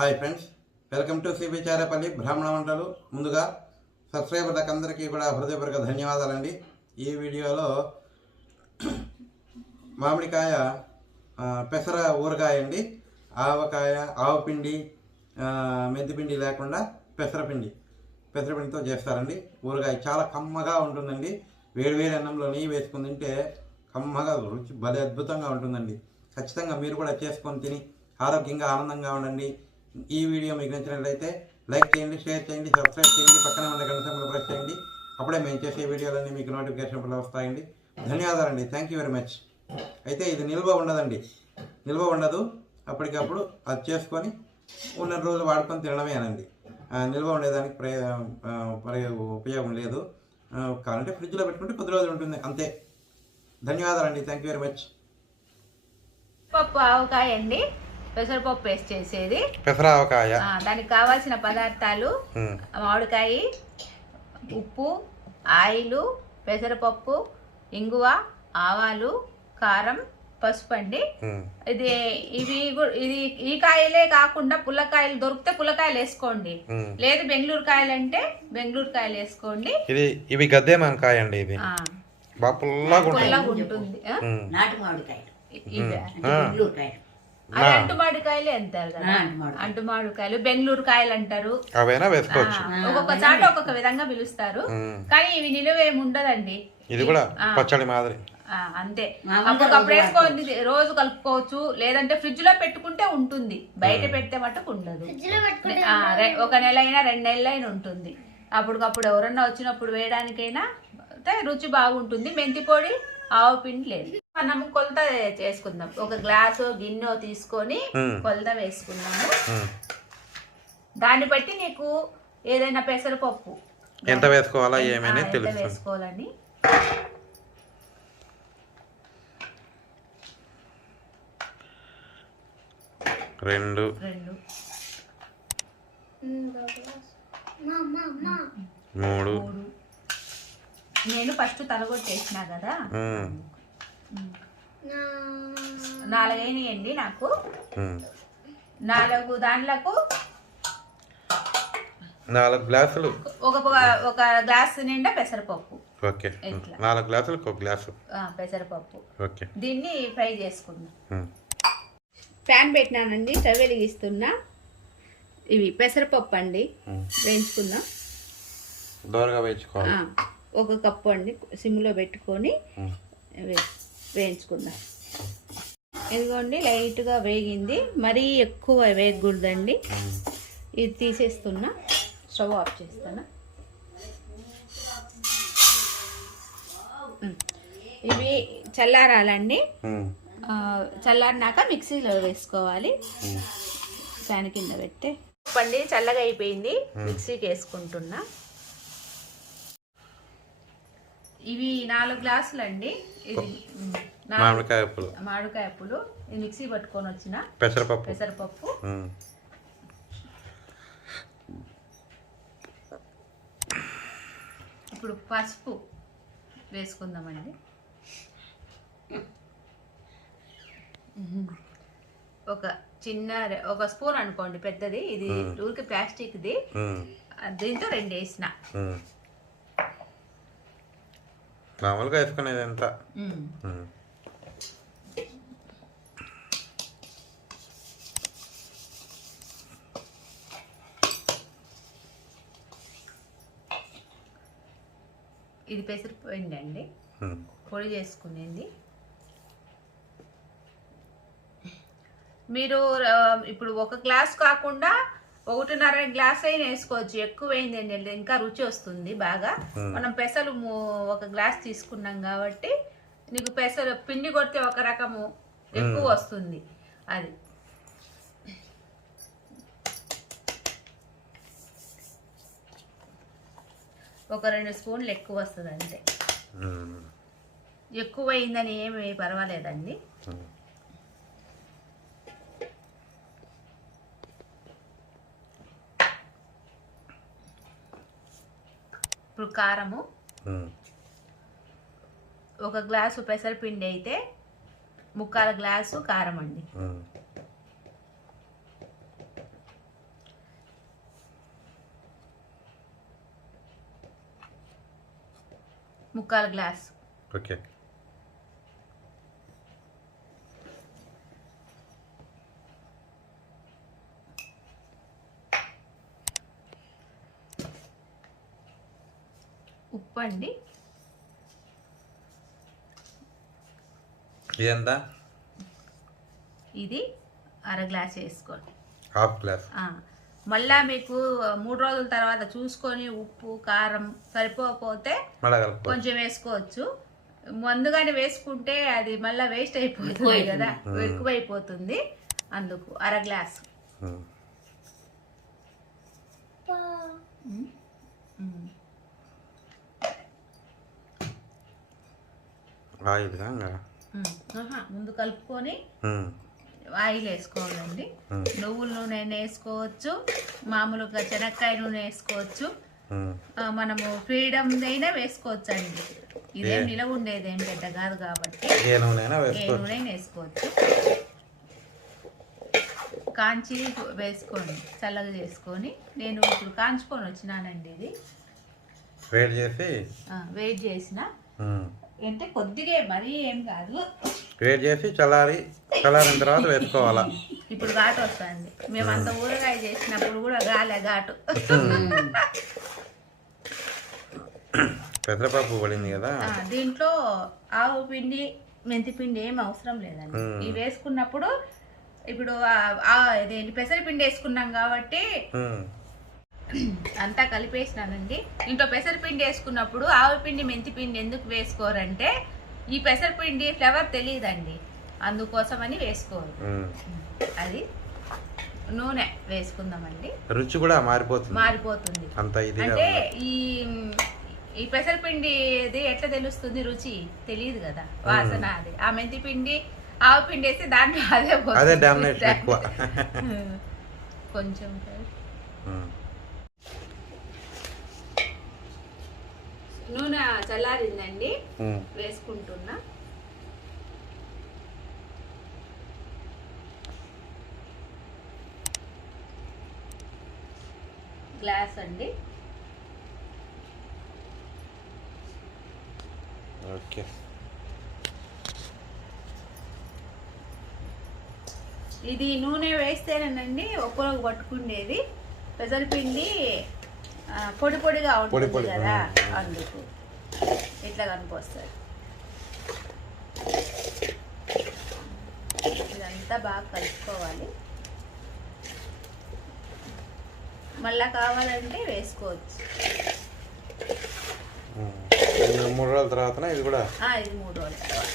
Hi friends, welcome to cbcharepalli బ్రాహ్మణవంటలు. ముందుగా సబ్స్క్రైబర్లకు అందరికీ కూడా హృదయపూర్వక ధన్యవాదాలండి. ఈ వీడియోలో మామిడికాయ పెసర ఊరగాయ అండి. ఆవకాయ, ఆవపిండి, మెంతిపిండి లేకుండా పెసరపిండితో చేస్తారండి. ఊరగాయ చాలా కమ్మగా ఉంటుందండి. వేడివేడి అన్నంలో నెయ్యి వేసుకుని తింటే కమ్మగా రుచి భలే అద్భుతంగా ఉంటుందండి. ఖచ్చితంగా మీరు కూడా చేసుకొని తిని ఆరోగ్యంగా ఆనందంగా ఉండండి. ఈ వీడియో మీకు నచ్చినట్లయితే లైక్ చేయండి, షేర్ చేయండి, సబ్స్క్రైబ్ చేయండి, పక్కన ఉన్న గంట సింబల్ ప్రెస్ చేయండి. అప్పుడే మేము చేసే వీడియోలన్నీ మీకు నోటిఫికేషన్ వస్తాయండి. ధన్యవాదాలండి. Thank you very much. అయితే ఇది నిల్వ ఉండదు. అప్పటికప్పుడు అది చేసుకొని ఉన్న రోజులు వాడుకొని తినడమేనండి. నిల్వ ఉండేదానికి ఉపయోగం లేదు. కావాలంటే ఫ్రిడ్జ్లో పెట్టుకుంటే కొద్ది రోజులు ఉంటుంది, అంతే. ధన్యవాదాలండి. Thank you very much. పప్పు ఆవకాయ అండి, పెసరపప్పు వేసి చేసేది పెసర ఆవకాయ. దానికి కావాల్సిన పదార్థాలు: మామిడికాయ, ఉప్పు, ఆయిల్, పెసరపప్పు, ఇంగువ, ఆవాలు, కారం, పసుపు అండి. ఇది ఈ కాయలే కాకుండా పుల్లకాయలు దొరికితే పుల్లకాయలు వేసుకోండి, లేదు బెంగళూరు కాయలు అంటే బెంగళూరు కాయలు వేసుకోండి. ఇవి గద్దేమాకాయ అండి. ఇది పుల్లగా ఉంటుంది. నాటు మామిడికాయలు, అది అంటుమాడికాయలు అంటారు కదా, అంటుమాడికాయలు బెంగళూరు కాయలు అంటారు. ఒక్కొక్క చాట ఒక్కొక్క విధంగా పిలుస్తారు, కానీ ఇవి నిలువ ఏమి ఉండదండి. ఇది కూడా పచ్చడి మాదిరి అంతే. అప్పటికప్పుడు వేసుకోండి, రోజు కలుపుకోవచ్చు, లేదంటే ఫ్రిడ్జ్ లో పెట్టుకుంటే ఉంటుంది. బయట పెడితే మట్టుకు ఉండదు. ఒక నెల అయినా 2 నెలలు అయినా ఉంటుంది. అప్పటికప్పుడు ఎవరన్నా వచ్చినప్పుడు వేయడానికైనా రుచి బాగుంటుంది. మెంతి పొడి, ఆవు పిండి లేదు. మనం కొలత చేసుకుందాం. ఒక గ్లాసు గిన్నె తీసుకొని కొలత వేసుకుందాము. దాన్ని బట్టి నీకు ఏదైనా పెసరపప్పు ఎంత వేసుకోవాలా ఏమైనా వేసుకోవాలని. రెండు మూడు. నేను ఫస్ట్ తలగొట్టేసినా కదా, 4 అయినాయండి నాకు. 4 దాంట్లకు 4 గ్లాసులు, ఒక గ్లాసు నిండా పెసరపప్పు. ఓకే. 4 గ్లాసులకు 1 గ్లాసు పెసరపప్పు. ఓకే. దీన్ని ఫ్రై చేసుకుందాం. ప్యాన్ పెట్టినానండి, స్టవ్ వెలిగిస్తున్నా. ఇవి పెసరపప్పు అండి, వేయించుకుందాం. దోరగా వేయించుకోవాలి. 1 కప్పు అండి, సిమ్లో పెట్టుకొని వేయించుకుందాం. ఇదిగోండి, లైట్గా వేగింది, మరీ ఎక్కువ వేగకూడదండి. ఇది తీసేస్తున్నా, స్టవ్ ఆఫ్ చేస్తున్నా. ఇవి చల్లారాలండి. చల్లారినాక మిక్సీలో వేసుకోవాలి. ఫ్యాన్ కింద పెడితే పండి చల్లగా అయిపోయింది, మిక్సీకి వేసుకుంటున్నా. ఇవి 4 గ్లాసులు అండి. ఇది మామిడికాయ అప్పులు. ఇది మిక్సీ పట్టుకొని వచ్చిన పెసరపప్పు. ఇప్పుడు పసుపు వేసుకుందామండి. ఒక స్పూన్ అనుకోండి, పెద్దది. ఇది ఊరికి ప్లాస్టిక్ది. దీంతో 2 వేసిన. మామూలుగా వేసుకునేది ఎంత? ఇది పెసరపిండి అండి, పొడి చేసుకునేది. మీరు ఇప్పుడు 1 గ్లాస్ కాకుండా 1.5 గ్లాస్ అయినా వేసుకోవచ్చు. ఎక్కువ అయిందండి, ఇంకా రుచి వస్తుంది బాగా. మనం పెసలు 1 గ్లాస్ తీసుకున్నాం కాబట్టి నీకు పెసలు పిండి కొడితే ఒక రకము ఎక్కువ వస్తుంది. అది ఒక 2 స్పూన్లు ఎక్కువ వస్తుంది అంతే. ఎక్కువ అయిందని ఏమి పర్వాలేదండి. ఇప్పుడు కారము, 1 గ్లాసు పెసరపిండి అయితే 3/4 గ్లాసు కారం అండి. ముక్కాలు గ్లాస్. ఓకే. ఉప్పు అండి. ఎంత? ఇది అర గ్లాస్ వేసుకోండి. Half glass. మళ్ళా మీకు 3 రోజుల తర్వాత చూసుకొని ఉప్పు కారం సరిపోకపోతే కొంచెం వేసుకోవచ్చు. ముందుగానే వేసుకుంటే అది మళ్ళీ వేస్ట్ అయిపోతుంది కదా, ఎక్కువైపోతుంది. అందుకు అర గ్లాస్. ముందు కలుపుకొని ఆయిల్ వేసుకోవాలండి. నువ్వుల నూనె వేసుకోవచ్చు, మామూలుగా శనక్కాయ నూనె వేసుకోవచ్చు, మనము ఫ్రీడమ్ అయినా వేసుకోవచ్చు అండి. ఇదేం నిలవ ఉండేది ఏం పెద్ద కాదు కాబట్టి ఏ నూనె వేసుకోవచ్చు. కాంచి వేసుకోండి, చల్లగా చేసుకొని. నేను ఇప్పుడు కాంచుకొని వచ్చినానండి. ఇది వెయిట్ చేసిన అంటే కొద్దిగా, మరీ ఏం కాదు. వేడి చేసి చల్లారిన తర్వాత వేసుకోవాలా. ఇప్పుడు ఘాటు వస్తుంది. మేము అంత ఊరగాయ చేసినప్పుడు కూడా ఘాటు. పెసరపప్పు పడింది కదా, దీంట్లో ఆవు పిండి మెంతి పిండి ఏం అవసరం లేదండి. ఇవి వేసుకున్నప్పుడు ఇప్పుడు ఇదేంటి పెసరపిండి వేసుకున్నాం కాబట్టి అంతా కలిపేసినానండి. ఇంట్లో పెసరపిండి వేసుకున్నప్పుడు ఆవు పిండి మెంతి పిండి ఎందుకు వేసుకోరంటే ఈ పెసరపిండి ఫ్లేవర్ తెలియదండి, అందుకోసమని వేసుకోరు. అది నూనె వేసుకుందామండి. రుచి కూడా మారిపోతుంది. అంటే ఈ పెసరపిండి ఎట్లా తెలుస్తుంది రుచి తెలియదు కదా, వాసన. అది ఆ మెంతి పిండి ఆవు పిండి వేస్తే దాంట్లో అదే డామినేషన్ ఎక్కువ. కొంచెం నూనె చల్లారిందండి, వేసుకుంటున్నా. గ్లాస్ అండి. ఓకే. ఇది నూనె వేస్తేనండి ఒక్కరోజు పట్టుకుండేది. పెసరపిండి పొడి పొడిగా ఉంటుంది కదా, అందుకు ఇట్లా కనుకొస్తుంది. ఇదంతా బాగా కలుపుకోవాలి. మళ్ళా కావాలంటే వేసుకోవచ్చు. 3 రోజుల తర్వాత ఇది కూడా ఇది 3 రోజుల తర్వాత.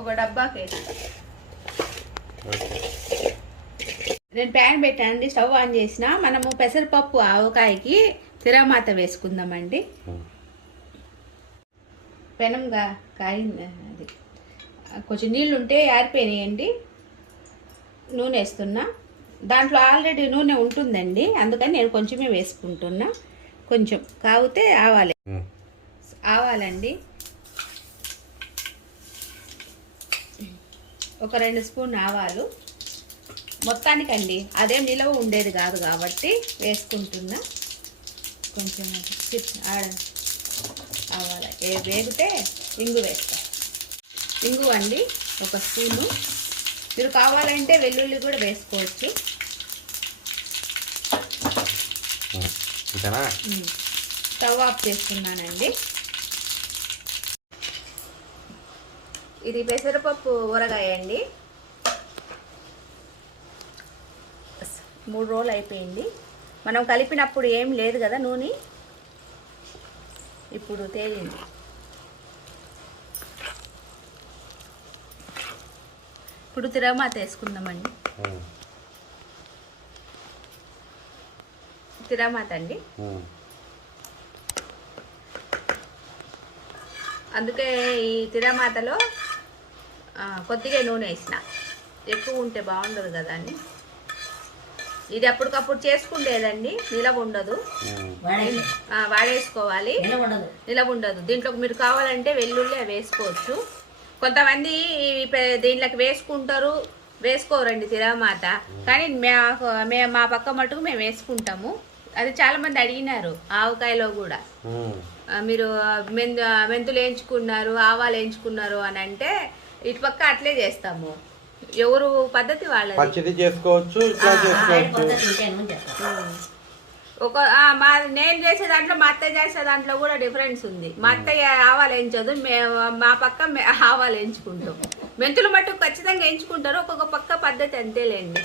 ఒక డబ్బాకి నేను ప్యాన్ పెట్టానండి, స్టవ్ ఆన్ చేసిన. మనము పెసరపప్పు ఆవకాయకి తిరమాత వేసుకుందామండి. పెనంగా కాయింది, అది కొంచెం నీళ్ళు ఉంటే ఆరిపోయినాయండి. నూనె వేస్తున్నా. దాంట్లో ఆల్రెడీ నూనె ఉంటుందండి, అందుకని నేను కొంచెమే వేసుకుంటున్నా. కొంచెం కాగితే ఆవాలండి. ఒక 2 స్పూన్ ఆవాలు మొత్తానికండి, అదేం నిలవ ఉండేది కాదు కాబట్టి వేసుకుంటున్నా. కొంచెం ఆవాల వేగితే ఇంగు వేస్తా. ఇంగు అండి 1 స్పూను. మీరు కావాలంటే వెల్లుల్లి కూడా వేసుకోవచ్చు. స్టవ్ ఆఫ్ చేసుకున్నానండి. ఇది పెసరపప్పు ఊరగాయ అండి. 3 రోజులు అయిపోయింది. మనం కలిపినప్పుడు ఏం లేదు కదా నూనె, ఇప్పుడు తేలింది. ఇప్పుడు తిరమాత వేసుకుందామండి. తిరమాత అండి. అందుకే ఈ తిరమాతలో కొద్దిగా నూనె వేసిన, ఎక్కువ ఉంటే బాగుండదు కదా అని. ఇది అప్పటికప్పుడు చేసుకుండేదండి, నిలవ ఉండదు. వాడేసుకోవాలి, నిలవ ఉండదు. దీంట్లో మీరు కావాలంటే వెల్లుల్లి వేసుకోవచ్చు. కొంతమంది దీంట్లోకి వేసుకుంటారు, వేసుకోరండి తిరామాత, కానీ మేము మా పక్క మటుకు మేము వేసుకుంటాము. అది చాలా మంది అడిగినారు ఆవకాయలో కూడా మీరు మెంతులు వేయించుకున్నారు, ఆవాలు వేయించుకున్నారు అని అంటే ఇటు పక్క అట్లే చేస్తాము. ఎవరు పద్ధతి వాళ్ళది చేసుకోవచ్చు. నేను చేసే దాంట్లో మా అత్తయ్య చేసే దాంట్లో కూడా డిఫరెన్స్ ఉంది. మా అత్తయ్య ఆవాలు వేయించదు, మేము మా పక్క ఆవాలు వేయించుకుంటాం. మెంతులు మట్టుకు ఖచ్చితంగా వేయించుకుంటారు, ఒక్కొక్క పక్క పద్ధతి అంతేలేండి.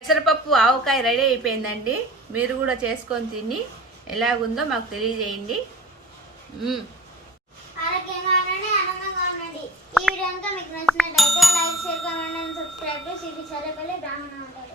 పెసరపప్పు ఆవకాయ రెడీ అయిపోయిందండి. మీరు కూడా చేసుకొని తిని ఎలాగుందో మాకు తెలియజేయండి. ఈ వీడియో కనుక మీకు నచ్చినట్లయితే like, share, comment and subscribe to cbcharepalli బ్రాహ్మణవంతాలు.